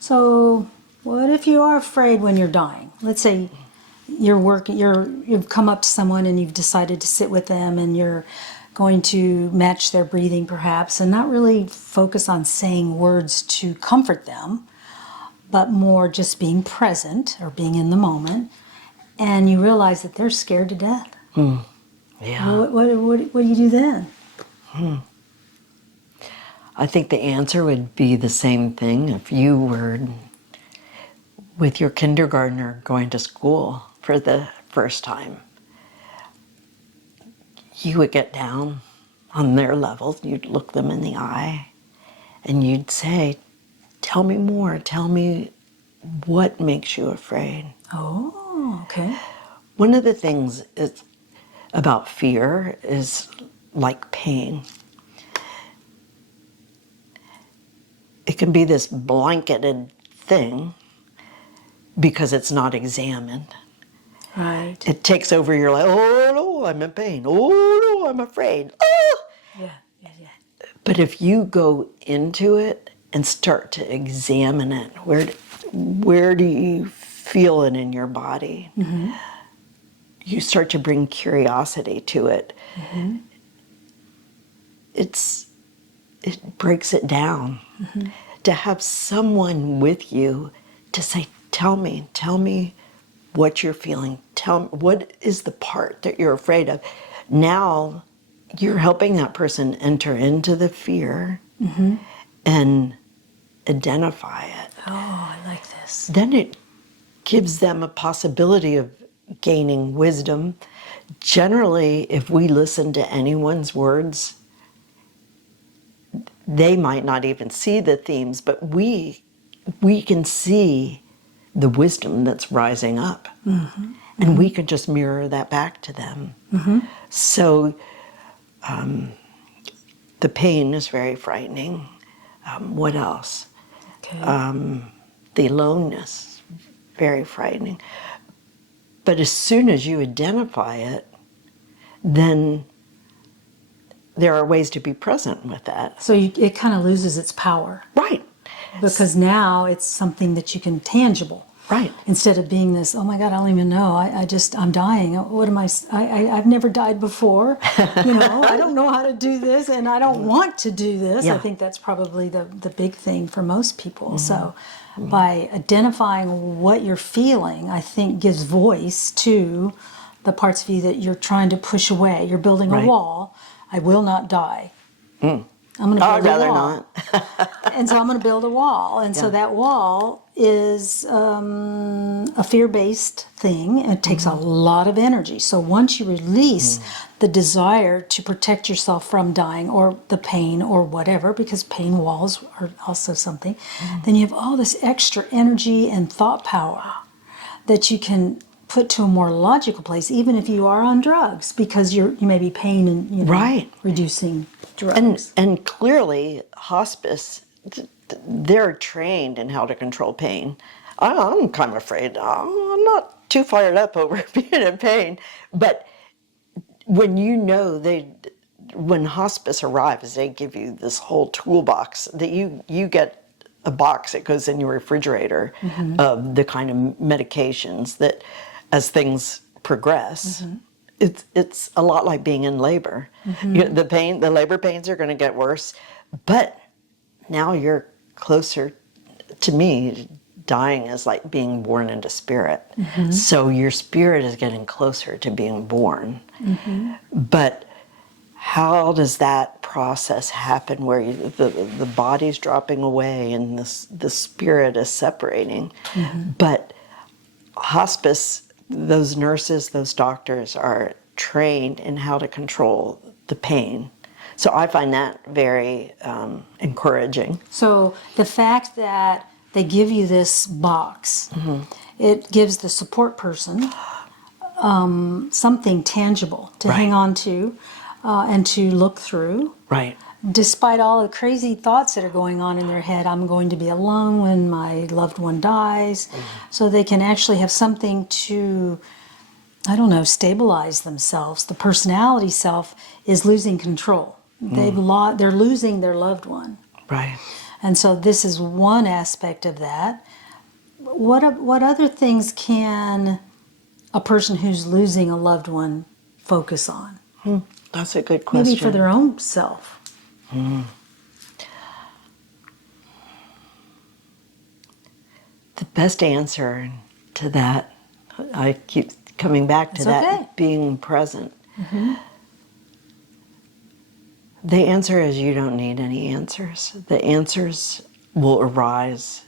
So what if you are afraid when you're dying? Let's say you've come up to someone and you've decided to sit with them and you're going to match their breathing perhaps and not really focus on saying words to comfort them, but more just being present or being in the moment, and you realize that they're scared to death. Yeah. What do you do then? I think the answer would be the same thing if you were with your kindergartner going to school for the first time. You would get down on their level, you'd look them in the eye, and you'd say, tell me more, tell me what makes you afraid. Oh, okay. One of the things is about fear is like pain. It can be this blanketed thing because it's not examined. Right. It takes over your life. Oh no, I'm in pain. Oh no, I'm afraid. Oh! Yeah. But if you go into it and start to examine it, where do you feel it in your body? Mm-hmm. You start to bring curiosity to it. Mm-hmm. It breaks it down. Mm-hmm. To have someone with you to say, tell me what you're feeling. Tell me, what is the part that you're afraid of? Now you're helping that person enter into the fear and identify it. Oh, I like this. Then it gives them a possibility of gaining wisdom. Generally, if we listen to anyone's words, they might not even see the themes, but we can see the wisdom that's rising up. Mm-hmm. And we can just mirror that back to them. Mm-hmm. So the pain is very frightening. What else? Okay. The aloneness, very frightening. But as soon as you identify it, then there are ways to be present with that. So it kind of loses its power. Right. Because now it's something that you can tangible. Right. Instead of being this, oh my God, I don't even know. I'm dying. What am I've never died before. I don't know how to do this and I don't want to do this. Yeah. I think that's probably the big thing for most people. So by identifying what you're feeling, I think gives voice to the parts of you that you're trying to push away. You're building a wall. I will not die. I'm going to build I'd rather a wall. not. And so I'm going to build a wall. And so that wall is a fear-based thing. It takes a lot of energy. So once you release the desire to protect yourself from dying or the pain or whatever, because pain walls are also something, then you have all this extra energy and thought power that you can put to a more logical place, even if you are on drugs, because you may be pain and reducing drugs. And clearly, hospice, they're trained in how to control pain. I'm kind of afraid. I'm not too fired up over being in pain, but when when hospice arrives, they give you this whole toolbox that you get. A box that goes in your refrigerator of the kind of medications that, as things progress, it's a lot like being in labor. The labor pains are going to get worse, but now you're closer. To me, dying is like being born into spirit. So your spirit is getting closer to being born. But how does that process happen where the body's dropping away and the spirit is separating? But hospice, those nurses, those doctors are trained in how to control the pain. So I find that very encouraging. So the fact that they give you this box, it gives the support person something tangible to hang on to and to look through. Right. Despite all the crazy thoughts that are going on in their head, I'm going to be alone when my loved one dies. So they can actually have something to, stabilize themselves. The personality self is losing control. They're losing their loved one. Right. And so this is one aspect of that. What other things can a person who's losing a loved one focus on? That's a good question. Maybe for their own self. The best answer to that, I keep coming back to It's that, okay. being present. The answer is you don't need any answers. The answers will arise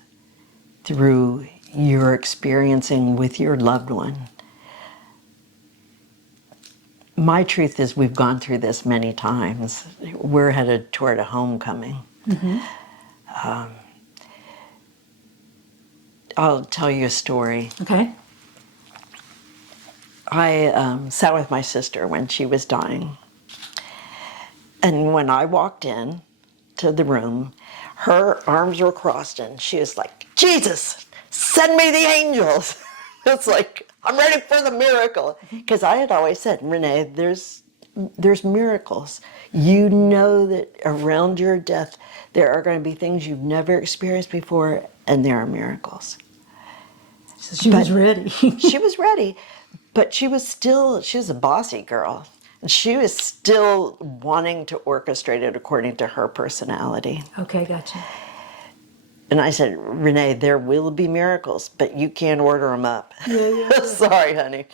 through your experiencing with your loved one. My truth is we've gone through this many times. We're headed toward a homecoming. I'll tell you a story. Okay. I sat with my sister when she was dying. And when I walked in to the room, her arms were crossed and she was like, Jesus, send me the angels. It's like, I'm ready for the miracle. Because I had always said, Renee, there's miracles. You know that around your death, there are going to be things you've never experienced before, and there are miracles. So she was ready. She was ready, but she was a bossy girl. And she was still wanting to orchestrate it according to her personality. Okay, gotcha. And I said, Renee, there will be miracles, but you can't order them up. Yeah. Sorry, honey.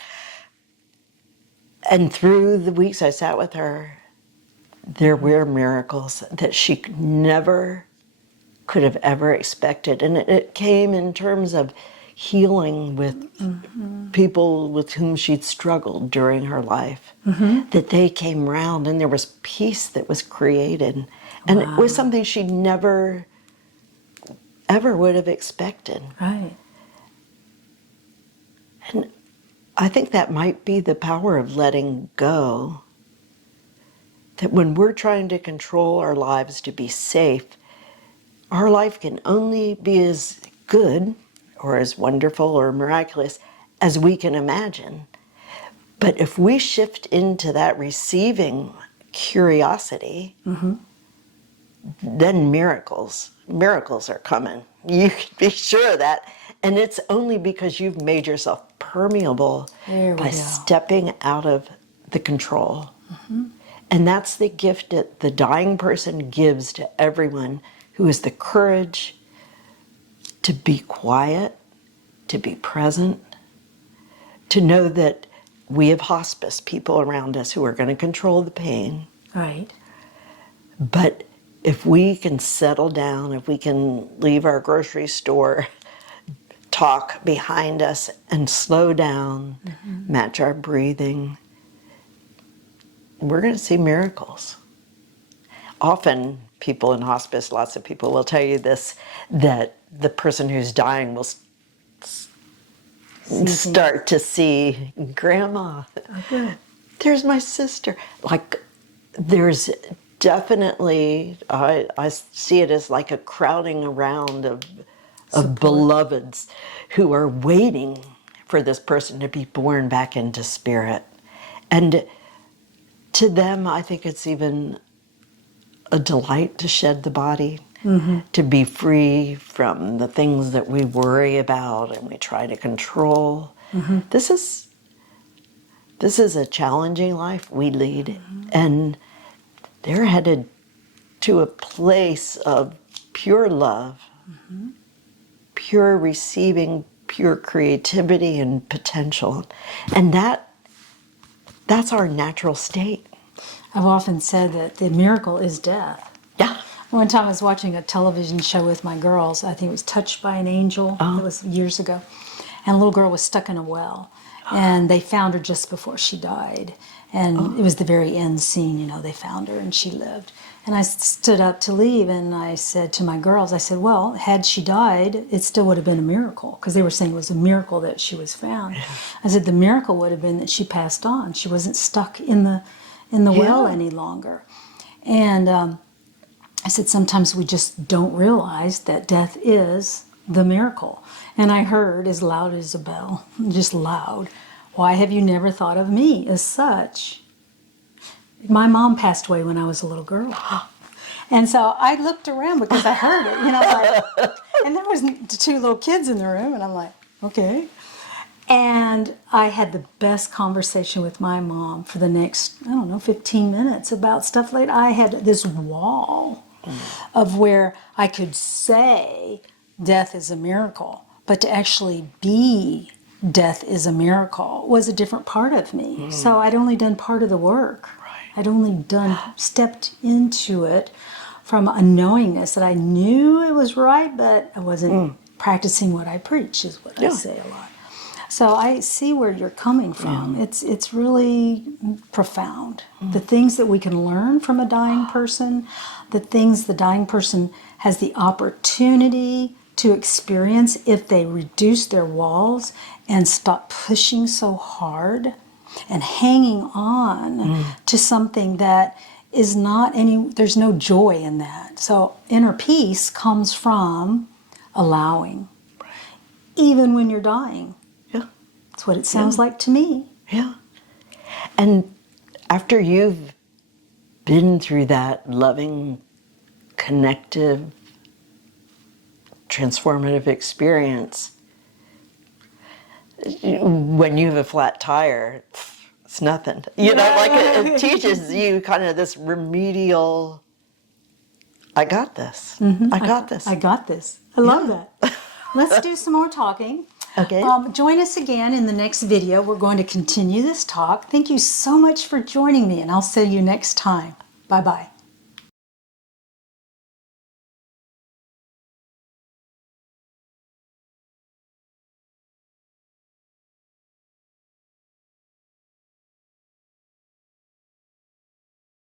And through the weeks I sat with her, there were miracles that she never could have ever expected. And it came in terms of healing with people with whom she'd struggled during her life, that they came round and there was peace that was created. And it was something she never, ever would have expected. Right. And I think that might be the power of letting go. That when we're trying to control our lives to be safe, our life can only be as good or as wonderful or miraculous as we can imagine. But if we shift into that receiving curiosity, then miracles are coming. You can be sure of that. And it's only because you've made yourself permeable There we by go. stepping out of the control. And that's the gift that the dying person gives to everyone who has the courage to be quiet, to be present, to know that we have hospice people around us who are going to control the pain. Right. But if we can settle down, if we can leave our grocery store talk behind us and slow down, match our breathing, we're going to see miracles. Often people in hospice, lots of people will tell you this, that the person who's dying will start to see, Grandma, there's my sister. Like, there's definitely, I see it as like a crowding around of beloveds who are waiting for this person to be born back into spirit. And to them, I think it's even a delight to shed the body, to be free from the things that we worry about and we try to control. This is a challenging life we lead, and they're headed to a place of pure love, pure receiving, pure creativity and potential, and that's our natural state. I've often said that the miracle is death. Yeah. One time I was watching a television show with my girls. I think it was Touched by an Angel. It was years ago. And a little girl was stuck in a well. And they found her just before she died. And it was the very end scene, you know, they found her and she lived. And I stood up to leave and I said to my girls, I said, well, had she died, it still would have been a miracle. Because they were saying it was a miracle that she was found. I said, the miracle would have been that she passed on. She wasn't stuck in the well any longer. And I said, sometimes we just don't realize that death is the miracle. And I heard as loud as a bell, just loud, why have you never thought of me as such? My mom passed away when I was a little girl. And so I looked around because I heard it, like, and there was 2 little kids in the room, and I'm like, okay. And I had the best conversation with my mom for the next, I don't know, 15 minutes about stuff like I had this wall of where I could say death is a miracle, but to actually be death is a miracle was a different part of me. So I'd only done part of the work. I'd only stepped into it from a knowingness that I knew it was right, but I wasn't practicing what I preach, is what I say a lot. So I see where you're coming from. It's really profound. The things that we can learn from a dying person, the things the dying person has the opportunity to experience if they reduce their walls and stop pushing so hard and hanging on to something that is not there's no joy in that. So inner peace comes from allowing, even when you're dying. Yeah. That's what it sounds like to me. Yeah. And after you've been through that loving, connective, transformative experience, when you have a flat tire, it's nothing. Like it teaches you kind of this remedial, I got this. I got this. I got this. I love that. Let's do some more talking. Okay. Join us again in the next video. We're going to continue this talk. Thank you so much for joining me, and I'll see you next time. Bye-bye.